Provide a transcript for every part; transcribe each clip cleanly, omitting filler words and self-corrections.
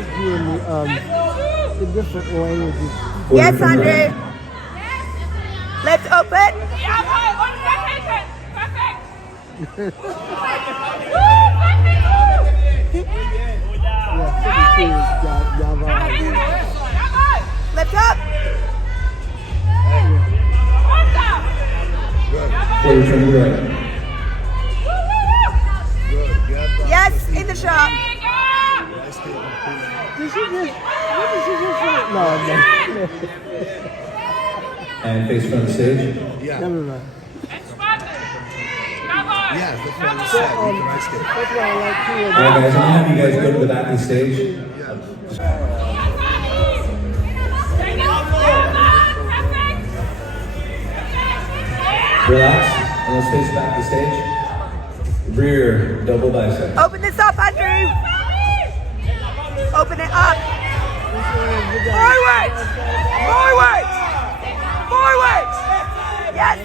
like doing the different languages. Yes, Andre. Let's open. Lift up. Yes, in the shot. Did she just? What did she just say? No. And face front of the stage. Yeah. Never mind. Yeah, that's what I said. You can ice skate. That's why I like All right, guys, I'm gonna have you guys go to the back of the stage. Relax, and let's face the back of the stage. Rear double bicep. Open this up, Andrew. Open it up. Forward. Forward. Forward. Yes.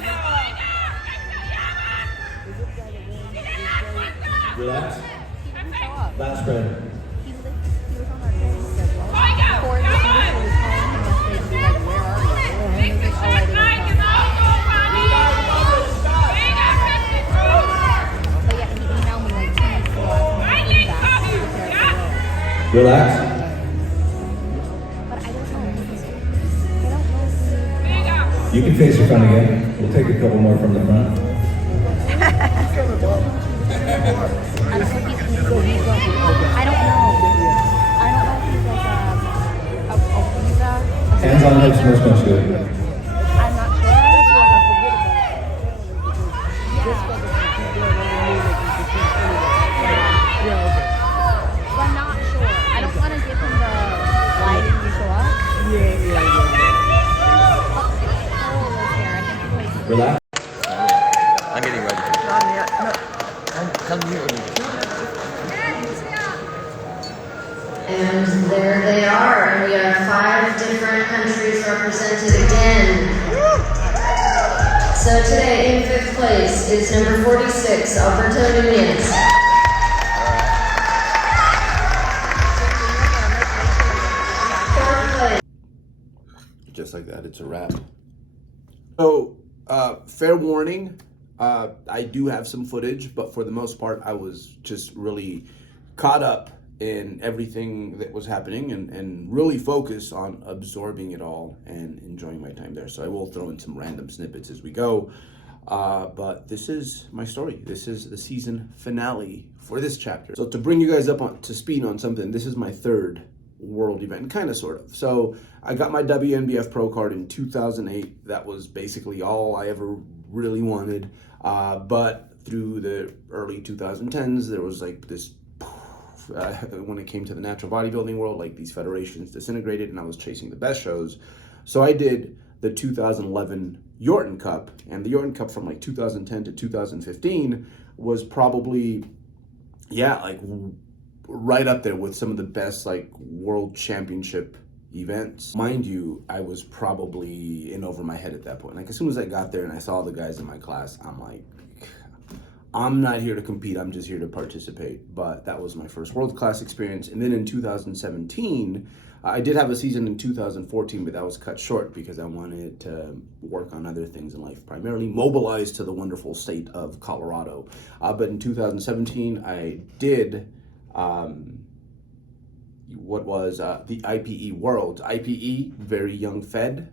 Relax. Back spread. Relax. You can face your front again. We'll take a couple more from the front. Hands on hips, most good. Relax. I'm getting ready. Come here. And there they are, and we have 5 different countries represented again. So today, in 5th place, is number 46, Alberto Nunez. Just like that, it's a wrap. So, fair warning, I do have some footage, but for the most part, I was just really caught up in everything that was happening and really focus on absorbing it all and enjoying my time there. So I will throw in some random snippets as we go. But this is my story. This is the season finale for this chapter. So to bring you guys up to speed on something, this is my 3rd world event, kind of, sort of. So I got my WNBF pro card in 2008. That was basically all I ever really wanted. But through the early 2010s, there was like this when it came to the natural bodybuilding world, like these federations disintegrated and I was chasing the best shows. So I did the 2011 Yorton Cup, and the Yorton Cup from like 2010 to 2015 was probably, like right up there with some of the best like world championship events. Mind you, I was probably in over my head at that point. Like as soon as I got there and I saw the guys in my class, I'm like, I'm not here to compete, I'm just here to participate. But that was my first world-class experience. And then in 2017, I did have a season in 2014, but that was cut short because I wanted to work on other things in life, primarily mobilized to the wonderful state of Colorado. But in 2017, I did what was the IPE Worlds. IPE, very young fed.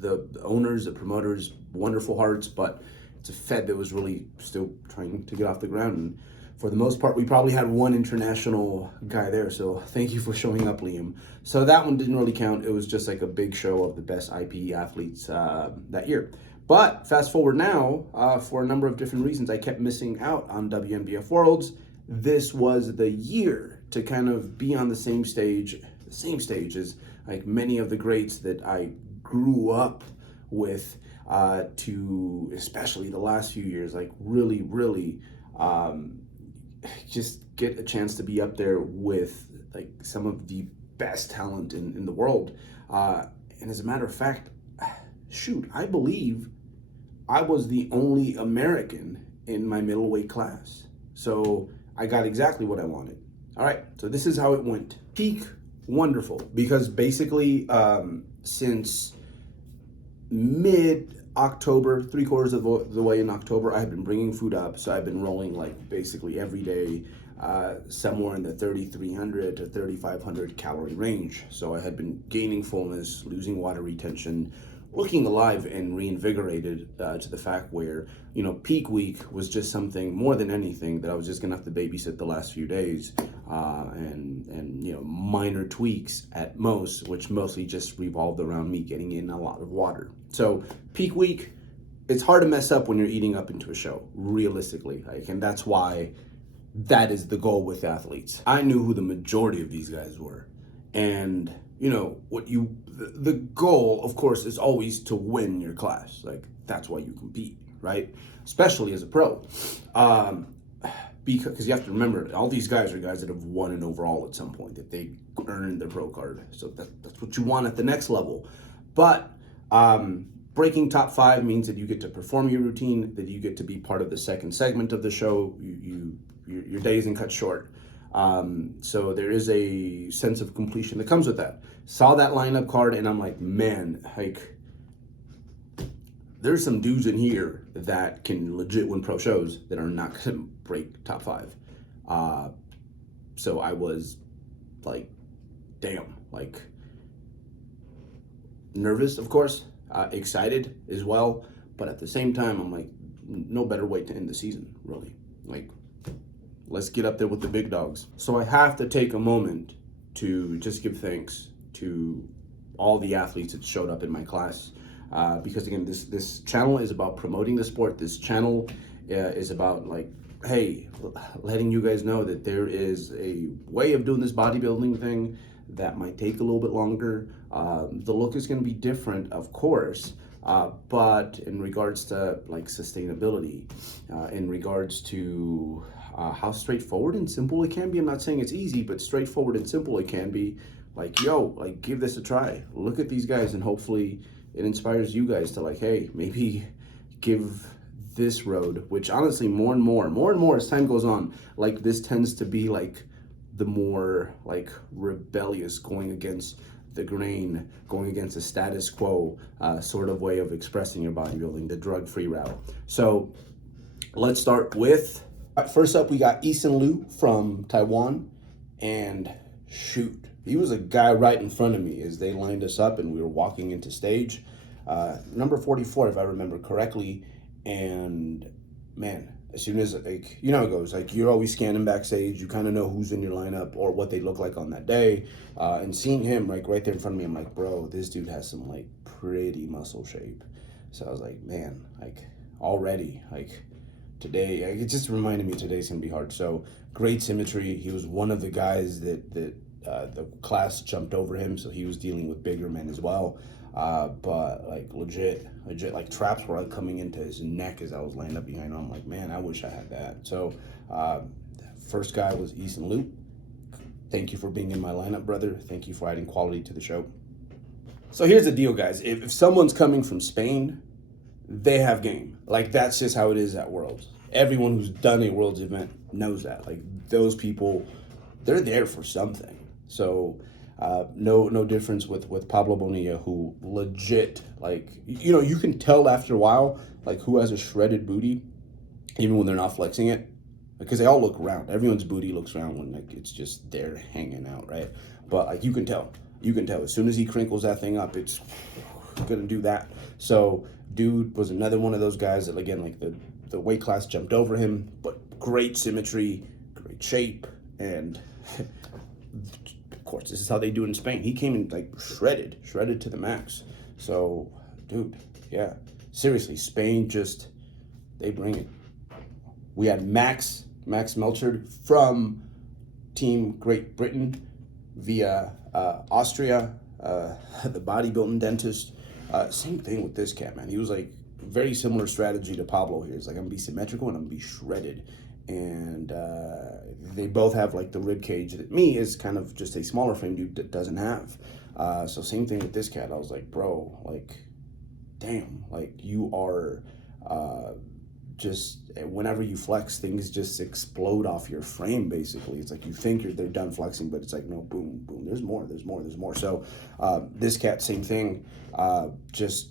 The owners, the promoters, wonderful hearts, but it's a fed that was really still trying to get off the ground. And for the most part, we probably had one international guy there, so thank you for showing up, Liam. So that one didn't really count. It was just like a big show of the best IPE athletes that year. But fast forward now, for a number of different reasons, I kept missing out on WNBF Worlds. This was the year to kind of be on the same stage as like many of the greats that I grew up with, to especially the last few years, like really just get a chance to be up there with like some of the best talent in the world. And as a matter of fact, I believe I was the only American in my middleweight class. So I got exactly what I wanted. All right, so this is how it went. Peak, wonderful, because basically since mid-October, 3/4 of the way in October, I had been bringing food up. So I've been rolling like basically every day, somewhere in the 3,300 to 3,500 calorie range. So I had been gaining fullness, losing water retention, looking alive and reinvigorated to the fact where, you know, peak week was just something more than anything that I was just gonna have to babysit the last few days, and you know, minor tweaks at most, which mostly just revolved around me getting in a lot of water. So peak week, it's hard to mess up when you're eating up into a show, realistically, like, and that's why that is the goal with athletes. I knew who the majority of these guys were, and you know, the goal, of course, is always to win your class. Like, that's why you compete, right? Especially as a pro. Because you have to remember, all these guys are guys that have won an overall at some point, that they earned their pro card. So that's what you want at the next level. But breaking top 5 means that you get to perform your routine, that you get to be part of the second segment of the show. Your day isn't cut short. So there is a sense of completion that comes with that. Saw that lineup card and I'm like, man, like, there's some dudes in here that can legit win pro shows that are not gonna break top 5. So I was like, damn, like, nervous, of course, excited as well, but at the same time, I'm like, no better way to end the season, really. Like, let's get up there with the big dogs. So I have to take a moment to just give thanks to all the athletes that showed up in my class. Because again, this channel is about promoting the sport. This channel is about, like, hey, letting you guys know that there is a way of doing this bodybuilding thing that might take a little bit longer. The look is gonna be different, of course, but in regards to like sustainability, in regards to how straightforward and simple it can be. I'm not saying it's easy, but straightforward and simple it can be. Like, yo, like, give this a try. Look at these guys, and hopefully it inspires you guys to, like, hey, maybe give this road, which honestly, more and more as time goes on, like, this tends to be like the more like rebellious, going against the grain, going against the status quo sort of way of expressing your bodybuilding, the drug-free route. So let's start with, first up, we got Eason LU from Taiwan, and shoot, he was a guy right in front of me as they lined us up and we were walking into stage. Number 44, if I remember correctly. And man, as soon as, like, you know how it goes, like, you're always scanning backstage, you kind of know who's in your lineup or what they look like on that day. And seeing him, like, right there in front of me, I'm like, bro, this dude has some, like, pretty muscle shape. So I was like, man, like, already, like, today, it just reminded me today's gonna be hard. So great symmetry. He was one of the guys that the class jumped over him, so he was dealing with bigger men as well. But like legit, like, traps were like coming into his neck as I was laying up behind him. I'm like, man, I wish I had that. So first guy was Eason LU. Thank you for being in my lineup, brother. Thank you for adding quality to the show. So here's the deal, guys. If someone's coming from Spain, they have game. Like, that's just how it is at Worlds. Everyone who's done a Worlds event knows that. Like, those people, they're there for something. So no difference with Pablo Bonilla, who legit, like, you know, you can tell after a while, like, who has a shredded booty, even when they're not flexing it, because they all look round. Everyone's booty looks round when, like, it's just there hanging out, right? But like, you can tell as soon as he crinkles that thing up, it's gonna do that. So dude was another one of those guys that, again, like, the weight class jumped over him, but great symmetry, great shape, and of course, this is how they do it in Spain. He came in, like, shredded to the max. So, dude, yeah, seriously, Spain just, they bring it. We had Max Melchard from Team Great Britain via Austria, the bodybuilding dentist. Same thing with this cat, man. He was like, very similar strategy to Pablo here. It's like, I'm gonna be symmetrical and I'm gonna be shredded. And they both have, like, the rib cage that me is kind of just a smaller frame dude that doesn't have. So same thing with this cat. I was like, bro, like, damn, like, you are just whenever you flex, things just explode off your frame. Basically, it's like you think they're done flexing, but it's like no, boom, boom. There's more. So this cat, same thing. Just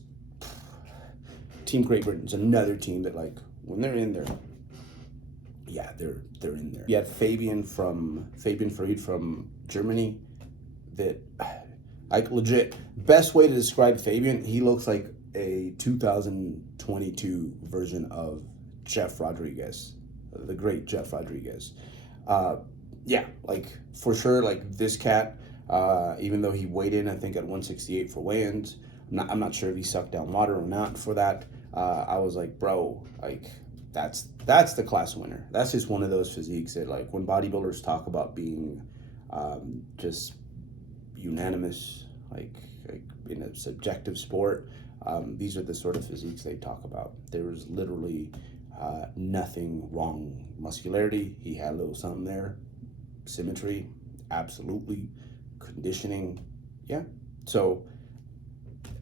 Team Great Britain's another team that, like, when they're in there, yeah, they're in there. You had Fabian Farid from Germany. That, like, legit best way to describe Fabian, he looks like a 2022 version of Jeff Rodriguez, the great Jeff Rodriguez. Yeah, like, for sure, like, this cat, even though he weighed in, I think, at 168 for weigh-ins, I'm not sure if he sucked down water or not for that. I was like, bro, like, that's the class winner. That's just one of those physiques that, like, when bodybuilders talk about being just unanimous, like in a subjective sport, these are the sort of physiques they talk about. There was literally nothing wrong. Muscularity, he had a little something there. Symmetry, absolutely. Conditioning, yeah. So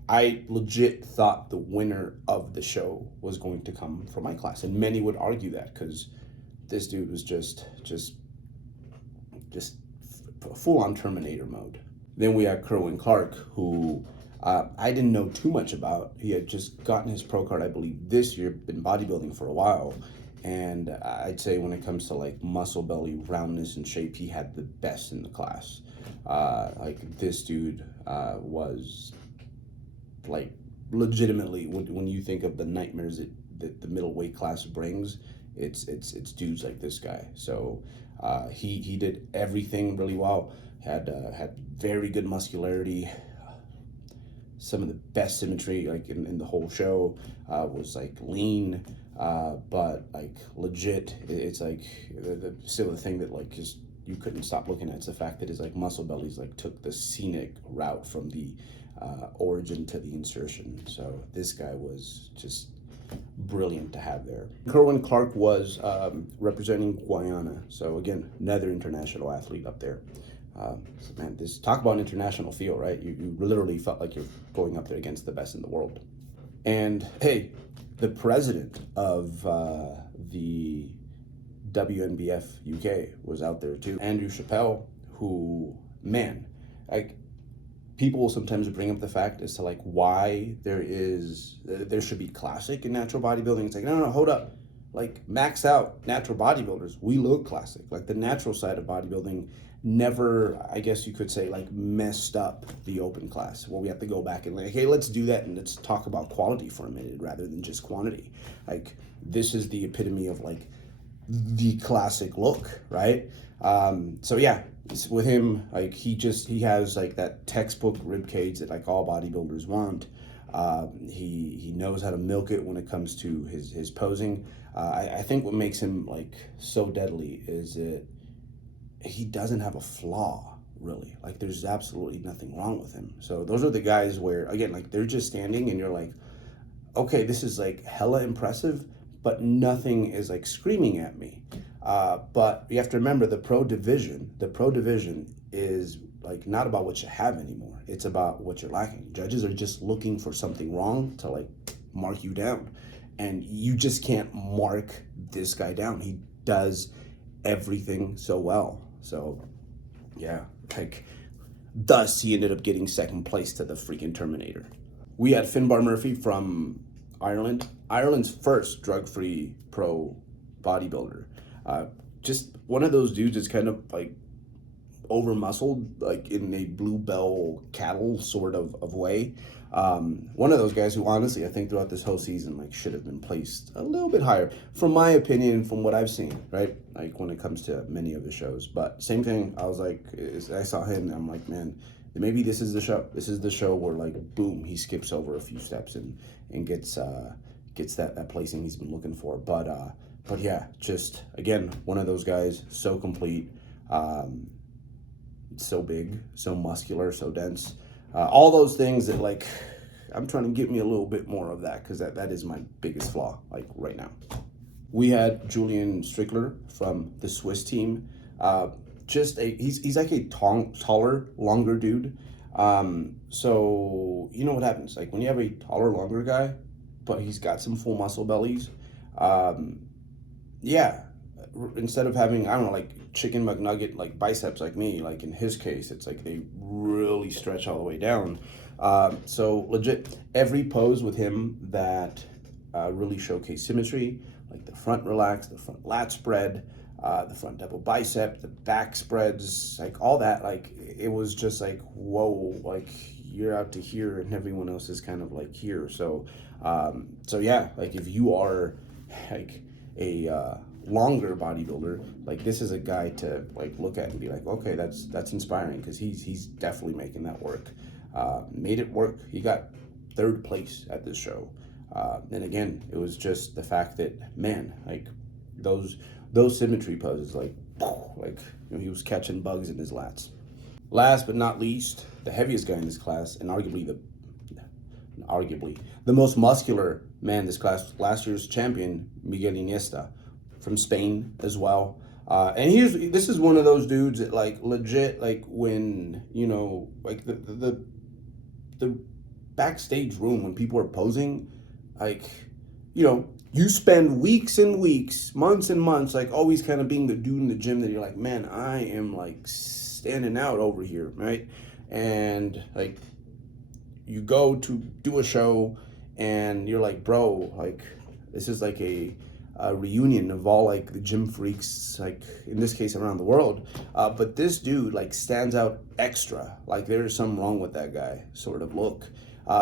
I legit thought the winner of the show was going to come from my class, and many would argue that because this dude was just full-on Terminator mode. Then we had Kerwin Clarke, who I didn't know too much about. He had just gotten his pro card, I believe, this year, been bodybuilding for a while, and I'd say when it comes to, like, muscle belly, roundness, and shape, he had the best in the class. Like, this dude was, like, legitimately, when you think of the nightmares that the middleweight class brings, it's dudes like this guy. So he did everything really well. Had very good muscularity, some of the best symmetry, like, in the whole show. Was, like, lean, but, like, legit. It's like still the thing that, like, just you couldn't stop looking at. It's the fact that his, like, muscle bellies, like, took the scenic route from the origin to the insertion. So this guy was just brilliant to have there. Kerwin Clarke was representing Guyana. So again, another international athlete up there. So man, this talk about international feel, right? You literally felt like you're going up there against the best in the world. And hey, the president of the WNBF UK was out there too. Andrew Chappell, who, man, like, people will sometimes bring up the fact as to, like, why there should be classic in natural bodybuilding. It's like, no, hold up. Like, max out natural bodybuilders, we look classic. Like, the natural side of bodybuilding never, I guess you could say, like, messed up the open class. Well, we have to go back and, like, hey, let's do that and let's talk about quality for a minute rather than just quantity. Like, this is the epitome of, like, the classic look, right? So yeah, with him, like, he has, like, that textbook rib cage that, like, all bodybuilders want. He knows how to milk it when it comes to his posing. I think what makes him, like, so deadly is that he doesn't have a flaw, really. Like, there's absolutely nothing wrong with him. So those are the guys where, again, like, they're just standing and you're like, okay, this is, like, hella impressive, but nothing is, like, screaming at me. But you have to remember the pro division is, like, not about what you have anymore. It's about what you're lacking. Judges are just looking for something wrong to, like, mark you down. And you just can't mark this guy down. He does everything so well. So yeah, like, thus he ended up getting second place to the freaking Terminator. We had Finbarr Murphy from Ireland, Ireland's first drug-free pro bodybuilder. Just one of those dudes that's kind of, like, over-muscled, like, in a blue bell cattle sort of way. One of those guys who, honestly, I think throughout this whole season, like, should have been placed a little bit higher, from my opinion, from what I've seen, right? Like, when it comes to many of the shows. But same thing, I was like, I saw him, and I'm like, man, maybe this is the show. This is the show where, like, boom, he skips over a few steps and gets that placing he's been looking for. But yeah, just, again, one of those guys, so complete, so big, so muscular, so dense. All those things that, like, I'm trying to get me a little bit more of that, because that is my biggest flaw, like, right now. We had Julian Stickler from the Swiss team. He's like a taller, longer dude. So you know what happens? Like, when you have a taller, longer guy, but he's got some full muscle bellies, yeah, instead of having, I don't know, like chicken McNugget, like biceps like me, like in his case, it's like they really stretch all the way down. So legit, every pose with him that really showcase symmetry, like the front relax, the front lat spread, the front double bicep, the back spreads, like all that, like it was just like, whoa, like you're out to here and everyone else is kind of like here. So so yeah, like if you are like a longer bodybuilder, like this is a guy to like look at and be like, okay, that's inspiring, because he's definitely making that work. Made it work. He got 3rd place at this show. And again, it was just the fact that, man, like those symmetry poses, like he was catching bugs in his lats. Last but not least, the heaviest guy in this class, and arguably the most muscular man in this class, last year's champion, Miguel Iniesta, from Spain as well. And this is one of those dudes that like legit, like when, you know, like the backstage room when people are posing, like, you know, you spend weeks and weeks, months and months, like always kind of being the dude in the gym that you're like, man, I am like standing out over here, right? And like you go to do a show and you're like, bro, like this is like a reunion of all like the gym freaks, like in this case around the world, but this dude like stands out extra, like there's something wrong with that guy sort of look.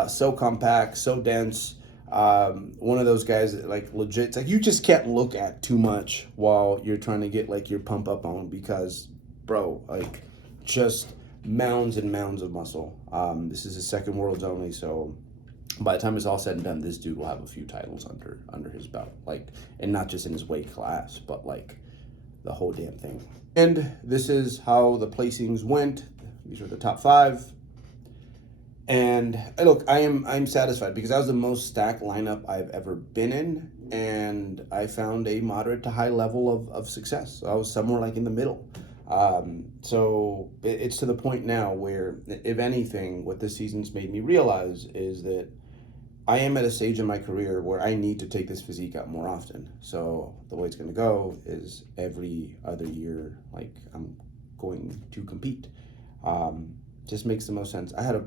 So compact, so dense, one of those guys that like legit, it's like you just can't look at too much while you're trying to get like your pump up on, because bro, like just mounds and mounds of muscle. This is his 2nd Worlds only, so by the time it's all said and done, this dude will have a few titles under his belt, like, and not just in his weight class, but like the whole damn thing. And this is how the placings went. These are the top 5. And look, I'm satisfied because that was the most stacked lineup I've ever been in, and I found a moderate to high level of success. So I was somewhere like in the middle. So it's to the point now where, if anything, what this season's made me realize is that I am at a stage in my career where I need to take this physique out more often. So the way it's going to go is every other year, like I'm going to compete. Just makes the most sense. I had a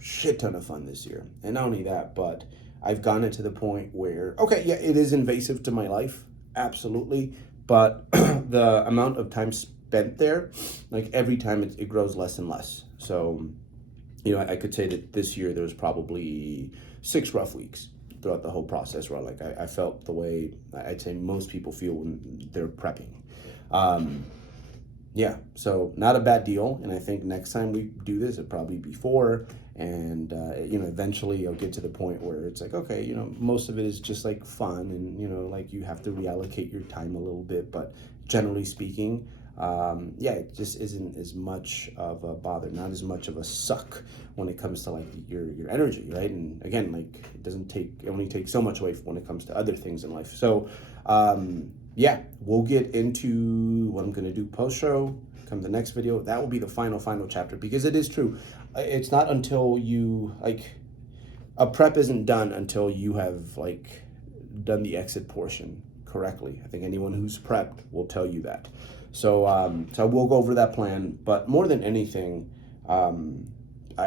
shit ton of fun this year, and not only that, but I've gotten it to the point where, okay, yeah, it is invasive to my life, absolutely, but the amount of time spent there, like every time it grows less and less. So, you know, I could say that this year there was probably 6 rough weeks throughout the whole process where like I felt the way I'd say most people feel when they're prepping. Yeah, so not a bad deal, and I think next time we do this, it'll probably be 4, and you know, eventually I'll get to the point where it's like, okay, you know, most of it is just like fun, and you know, like you have to reallocate your time a little bit, but generally speaking, yeah, it just isn't as much of a bother, not as much of a suck when it comes to like your energy, right? And again, like it only takes so much away when it comes to other things in life. So yeah, we'll get into what I'm gonna do post-show. Come the next video, that will be the final chapter, because it is true. It's not until you, like, a prep isn't done until you have, like, done the exit portion correctly. I think anyone who's prepped will tell you that. So, so we'll go over that plan, but more than anything,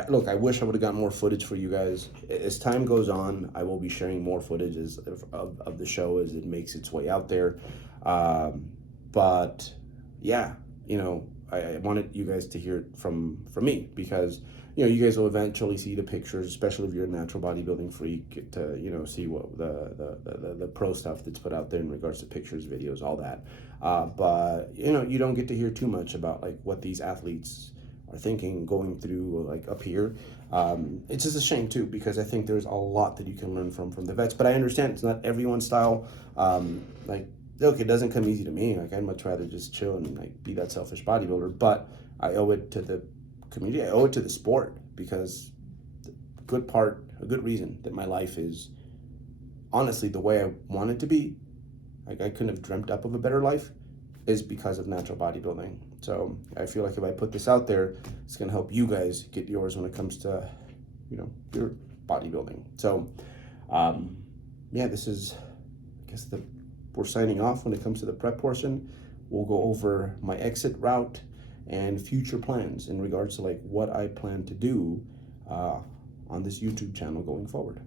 look, I wish I would have gotten more footage for you guys. As time goes on, I will be sharing more footage of the show as it makes its way out there. But yeah, you know, I wanted you guys to hear it from me, because, you know, you guys will eventually see the pictures, especially if you're a natural bodybuilding freak, get to, you know, see what the pro stuff that's put out there in regards to pictures, videos, all that. But, you know, you don't get to hear too much about like what these athletes are thinking going through like up here. It's just a shame too, because I think there's a lot that you can learn from the vets, but I understand it's not everyone's style. Like, look, it doesn't come easy to me. Like, I'd much rather just chill and like be that selfish bodybuilder, but I owe it to the community. I owe it to the sport, because a good reason that my life is honestly the way I want it to be, like I couldn't have dreamt up of a better life, is because of natural bodybuilding. So I feel like if I put this out there, it's gonna help you guys get yours when it comes to, you know, your bodybuilding. So yeah, this is guess we're signing off when it comes to the prep portion. We'll go over my exit route and future plans in regards to like what I plan to do on this YouTube channel going forward.